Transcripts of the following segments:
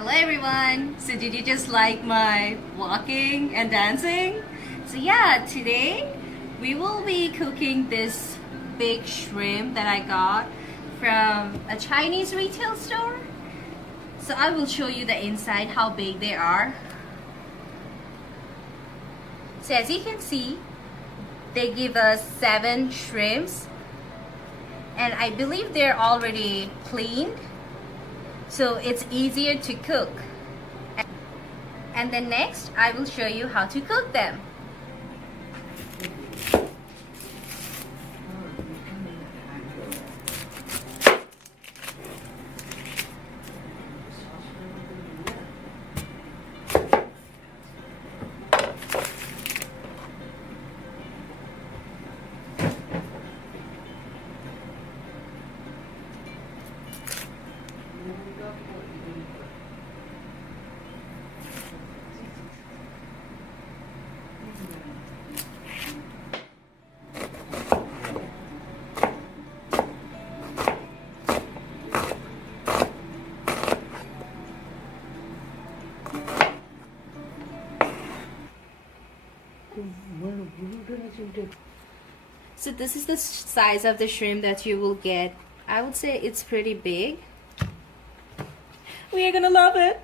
Hello everyone! So did you just like my walking and dancing? So yeah, today we will be cooking this big shrimp that I got from a Chinese retail store. So I will show you the inside, how big they are. So as you can see, they give us 7 shrimps and I believe they're already cleaned, so it's easier to cook. And then next I will show you how to cook them. So this is the size of the shrimp that you will get. I would say it's pretty big. We are gonna love it.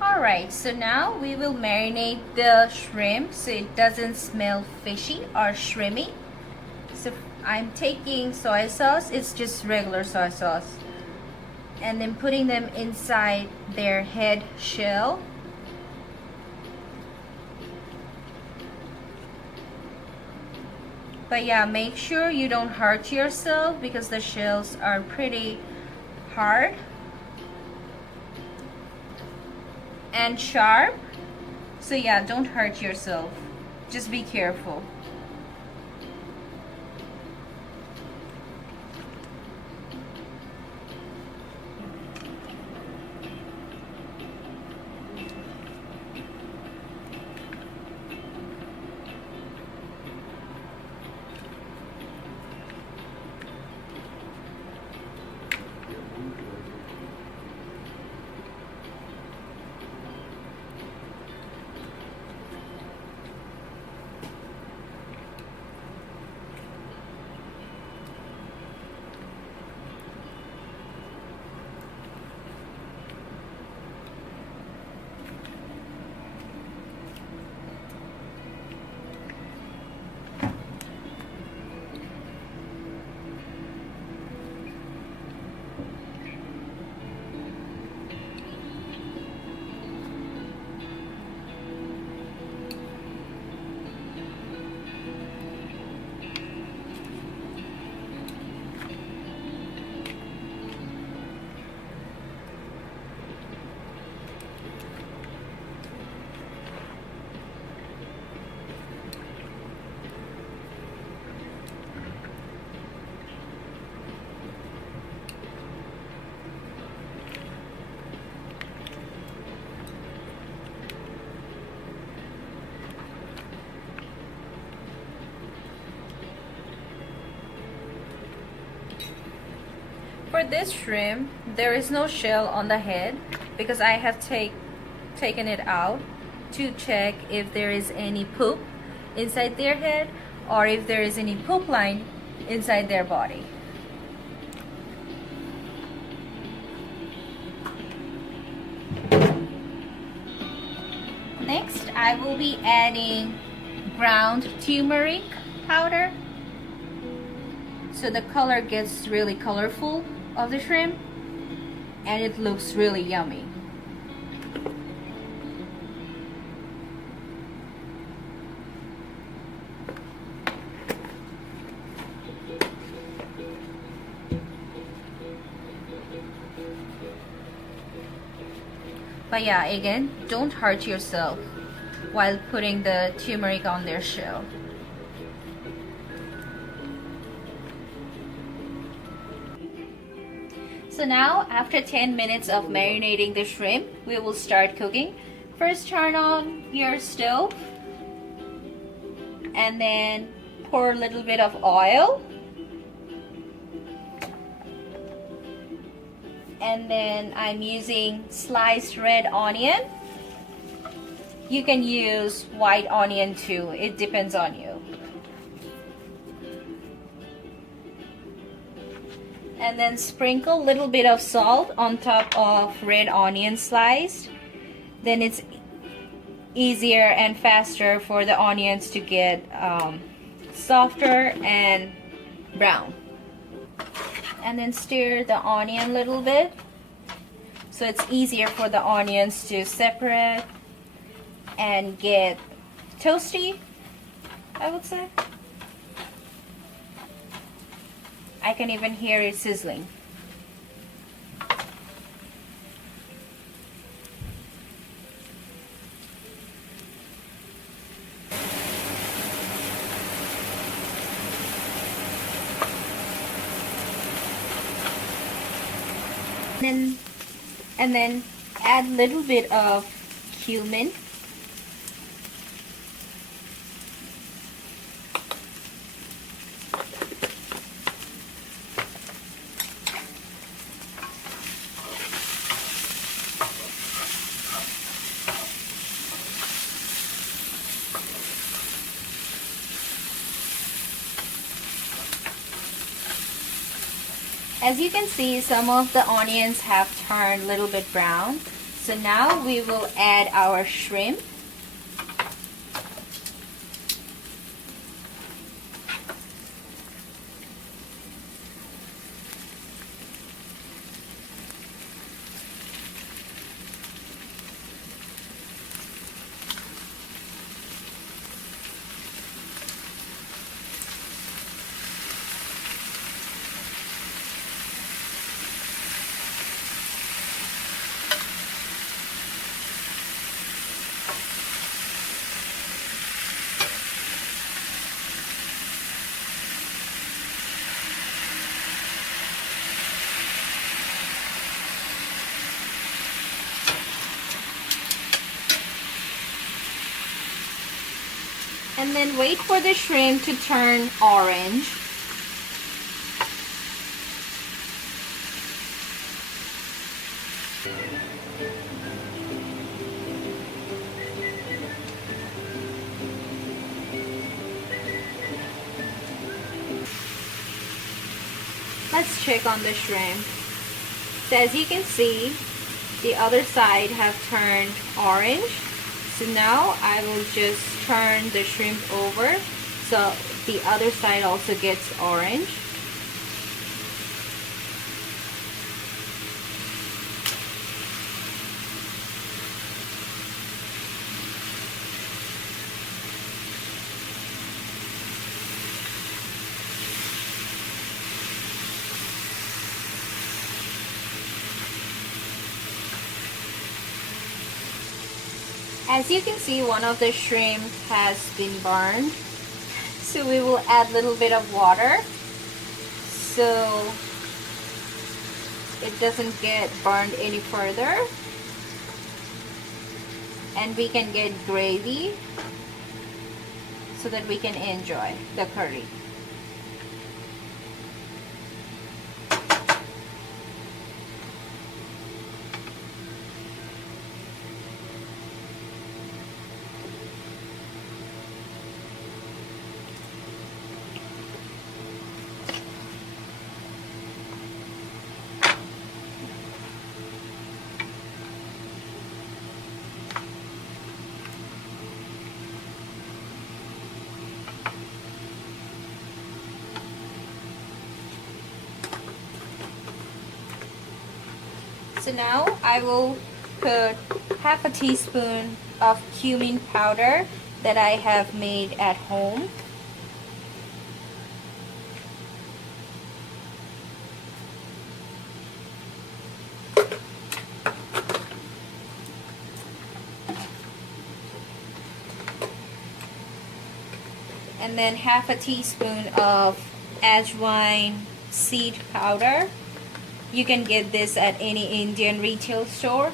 Alright, so now we will marinate the shrimp so it doesn't smell fishy or shrimmy. So I'm taking soy sauce, it's just regular soy sauce, and then putting them inside their head shell. But yeah, make sure you don't hurt yourself because the shells are pretty hard and sharp. So yeah, don't hurt yourself. Just be careful. For this shrimp, there is no shell on the head because I have taken it out to check if there is any poop inside their head or if there is any poop line inside their body. Next, I will be adding ground turmeric powder so the color gets really colorful of the shrimp and it looks really yummy. But yeah, again, don't hurt yourself while putting the turmeric on their shell. So now, after 10 minutes of marinating the shrimp, we will start cooking. First, turn on your stove and then pour a little bit of oil. And then I'm using sliced red onion. You can use white onion too, it depends on you. And then sprinkle a little bit of salt on top of red onion sliced. Then it's easier and faster for the onions to get softer and brown. And then stir the onion a little bit so it's easier for the onions to separate and get toasty, I would say. I can even hear it sizzling. And then add a little bit of cumin. As you can see, some of the onions have turned a little bit brown. So now we will add our shrimp. And then wait for the shrimp to turn orange. Let's check on the shrimp. So as you can see, the other side have turned orange. So now I will just turn the shrimp over so the other side also gets orange. As you can see, one of the shrimp has been burned. So we will add a little bit of water so it doesn't get burned any further. And we can get gravy so that we can enjoy the curry. So now I will put half a teaspoon of cumin powder that I have made at home. And then half a teaspoon of ajwain seed powder. You can get this at any Indian retail store.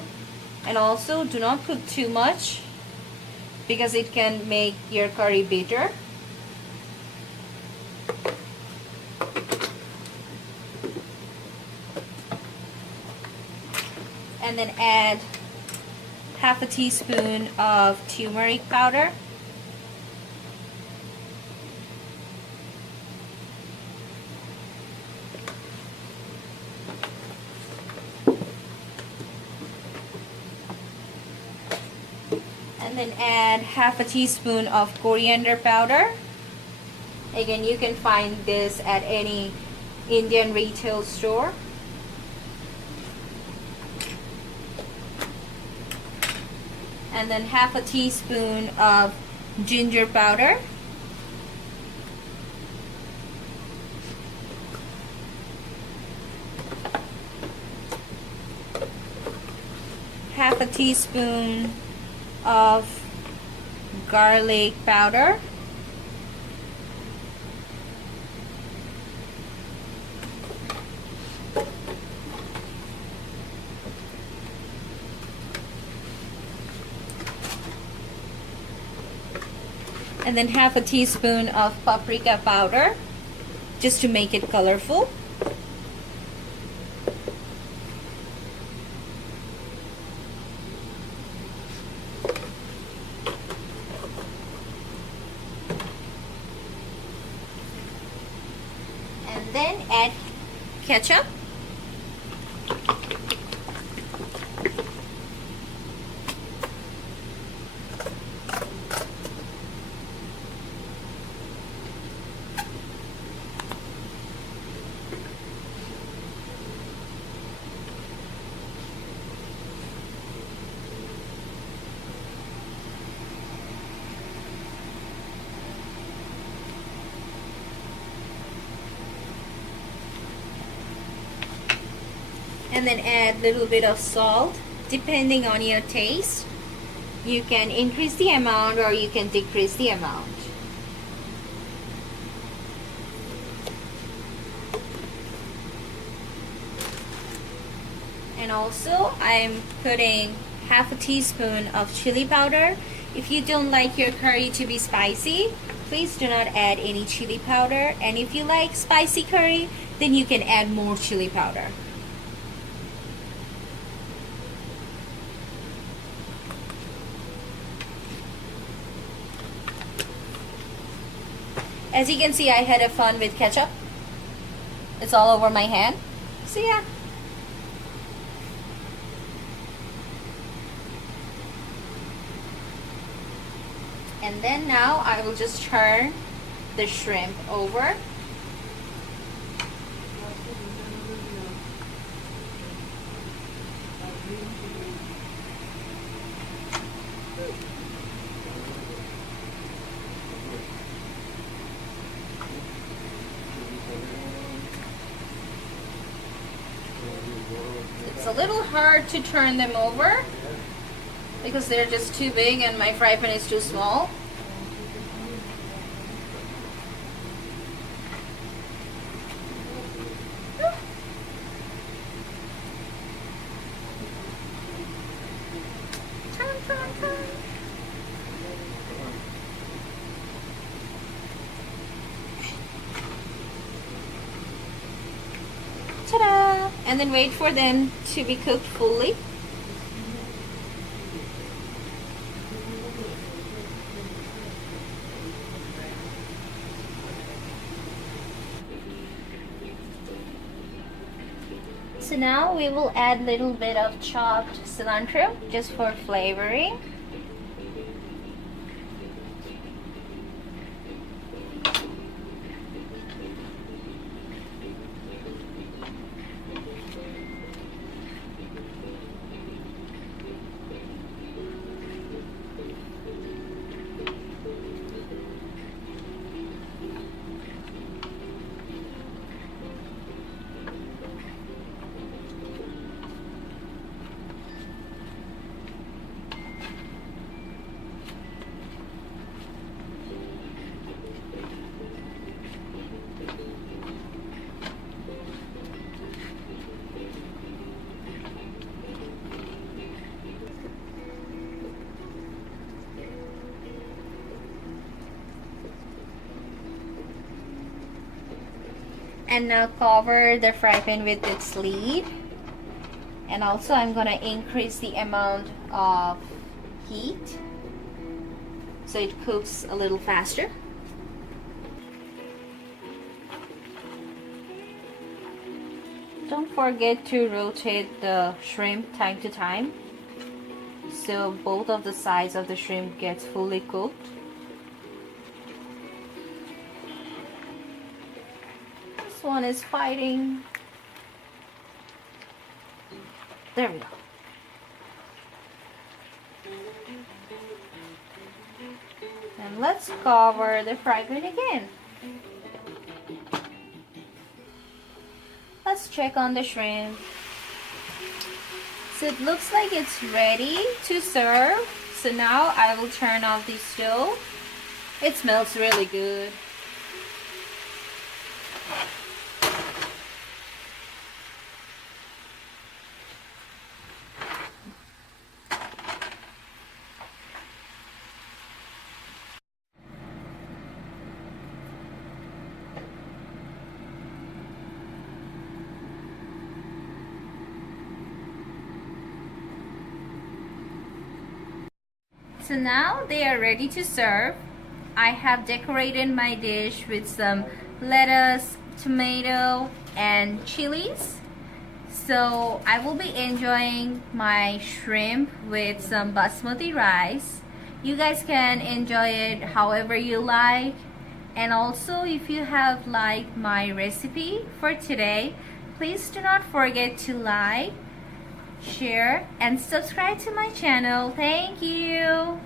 And also do not put too much because it can make your curry bitter. And then add half a teaspoon of turmeric powder. And then add half a teaspoon of coriander powder. Again, you can find this at any Indian retail store. And then half a teaspoon of ginger powder. Half a teaspoon of garlic powder. And then half a teaspoon of paprika powder, just to make it colorful. And then add ketchup. And then add a little bit of salt depending on your taste. You can increase the amount or you can decrease the amount. And also I'm putting half a teaspoon of chili powder. If you don't like your curry to be spicy, please do not add any chili powder. And if you like spicy curry, then you can add more chili powder. As you can see, I had a fun with ketchup. It's all over my hand. So yeah. And then now I will just turn the shrimp over. It's a little hard to turn them over because they're just too big and my fry pan is too small. Turn. Ta-da! And then wait for them to be cooked fully. So now we will add a little bit of chopped cilantro just for flavoring. And now cover the fry pan with its lid. And also I'm gonna increase the amount of heat so it cooks a little faster. Don't forget to rotate the shrimp time to time so both of the sides of the shrimp gets fully cooked. This one is fighting. There we go. And let's cover the fry pan again. Let's check on the shrimp. So it looks like it's ready to serve. So now I will turn off the stove. It smells really good. So now they are ready to serve. I have decorated my dish with some lettuce, tomato, and chilies. So I will be enjoying my shrimp with some basmati rice. You guys can enjoy it however you like. And also, if you have liked my recipe for today, please do not forget to like, share, and subscribe to my channel. Thank you.